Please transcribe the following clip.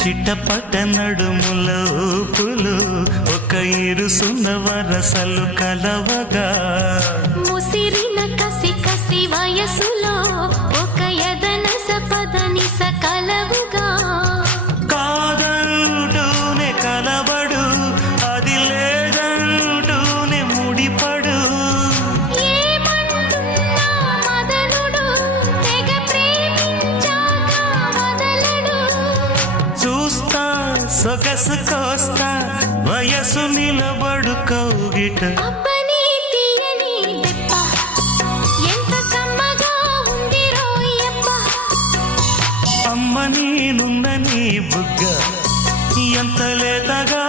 చిట్టపట నడుముల ఊపులు ఒక ఇరుసున్న వరసలు కలవగా ముసిరిన కసి కసి వయసులో ఒక యదన సపదని సకలవుగా కాదంటూనే కలబడు అది లేదంటూనే ముడిపడు ఏమంటున్నా మదనుడు తెగ ప్రేమించాక వదలడు చూస్తా సొగసు కోస్తా వయసు నిలబడు కౌగిట అబ్బని తీయని దెబ్బ ఎంత కమ్మగా ఉంది రోయప్ప అమ్మ నేనున్న నీ బుగ్గ ఎంత లేతగా